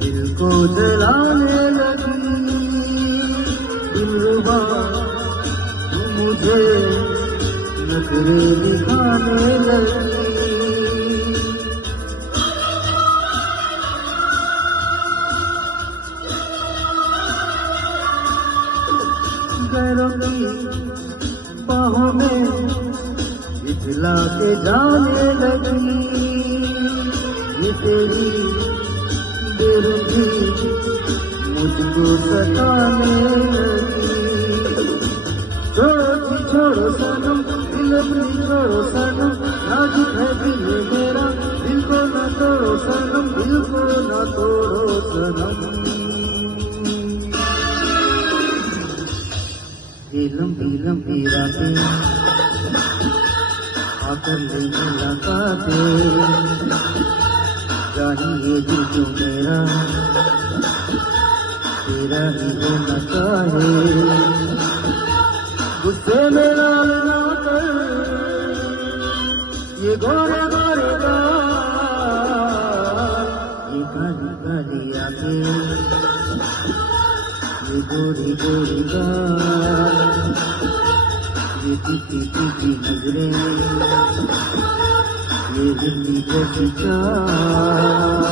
दिल को जलाने लगी, दिलरुबा तू मुझे नखरे दिखाने लगी। गैरों की बाहों में इतला के जाने लगी, ये तेरी बेरुखी मुझको सताने लगी। छोड़ो सनम दिल अपनी छोड़ो सनम, नाजुक है दिल मेरा, दिल को न तोड़ो सनम, दिल को न तोड़ो सनम। ये लंबी लंबी रातें आकर लेने लगा दे, चाहिए दिल जो मेरा तेरा ही होना चाहे। गुस्से में लाल ना कर ये गोरे गोरे गाल, ये काली काली आंखें, ये गोरी गोरी गाल, ये तीखी तीखी नजरें, ये दिल्ली जैसी चाल।